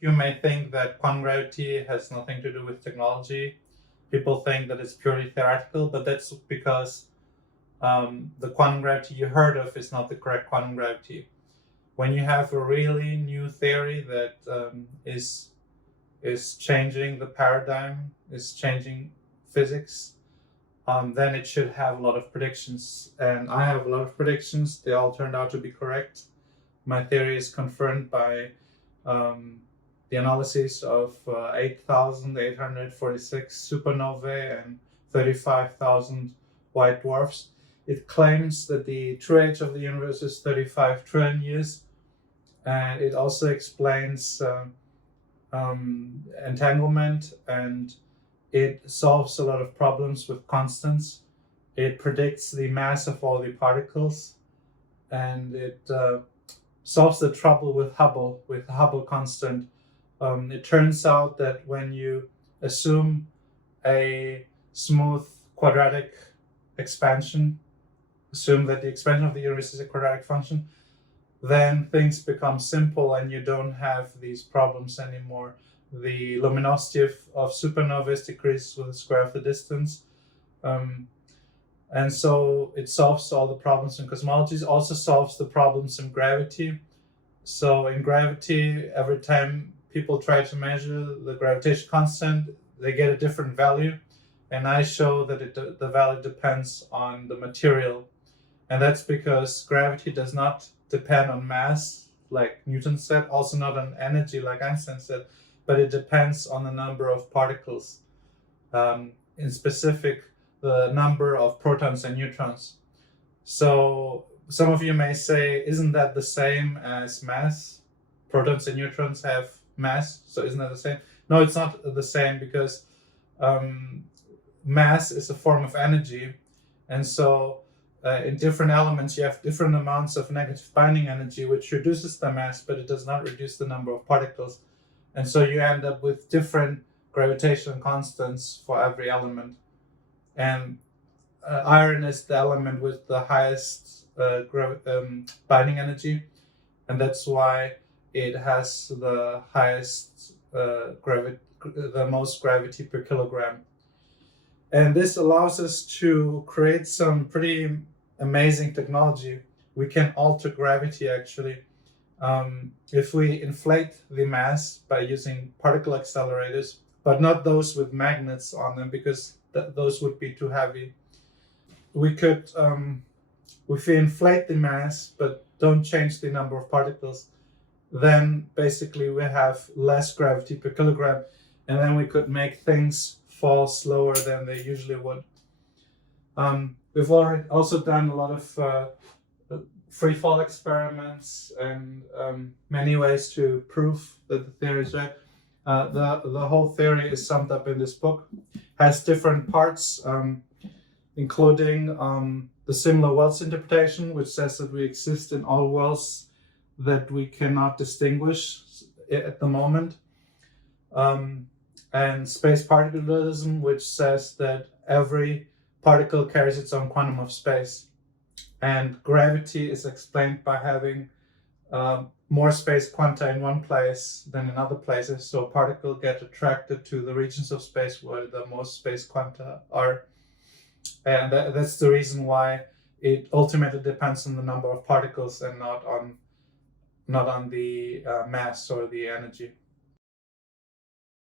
You may think that quantum gravity has nothing to do with technology. People think that it's purely theoretical, but that's because the quantum gravity you heard of is not the correct quantum gravity. When you have a really new theory that is changing the paradigm, is changing physics, then it should have a lot of predictions. And I have a lot of predictions. They all turned out to be correct. My theory is confirmed by the analysis of 8,846 supernovae and 35,000 white dwarfs. It claims that the true age of the universe is 35 trillion years, and it also explains entanglement, and it solves a lot of problems with constants. It predicts the mass of all the particles, and it solves the trouble with the Hubble constant. It turns out that when you assume a smooth quadratic expansion, assume that the expansion of the universe is a quadratic function, then things become simple and you don't have these problems anymore. The luminosity of supernovas decreases with the square of the distance. And so it solves all the problems in cosmology. It also solves the problems in gravity. So in gravity, every time people try to measure the gravitation constant, they get a different value. And I show that the value depends on the material. And that's because gravity does not depend on mass, like Newton said, also not on energy, like Einstein said, but it depends on the number of particles. In specific, the number of protons and neutrons. So some of you may say, isn't that the same as mass? Protons and neutrons have mass, so isn't that the same? No, it's not the same, because mass is a form of energy, and so in different elements you have different amounts of negative binding energy, which reduces the mass, but it does not reduce the number of particles, and so you end up with different gravitational constants for every element. And iron is the element with the highest binding energy, and that's why it has the highest the most gravity per kilogram. And this allows us to create some pretty amazing technology. We can alter gravity, actually. If we inflate the mass by using particle accelerators, but not those with magnets on them, because those would be too heavy. We could, if we inflate the mass but don't change the number of particles, then basically we have less gravity per kilogram, and then we could make things fall slower than they usually would. We've already also done a lot of free fall experiments and many ways to prove that the theory is right. The whole theory is summed up in this book. Has different parts, including the similar worlds interpretation, which says that we exist in all worlds that we cannot distinguish at the moment, and space particle dualism, which says that every particle carries its own quantum of space, and gravity is explained by having more space quanta in one place than in other places, so particles get attracted to the regions of space where the most space quanta are, and that's the reason why it ultimately depends on the number of particles and not on the mass or the energy.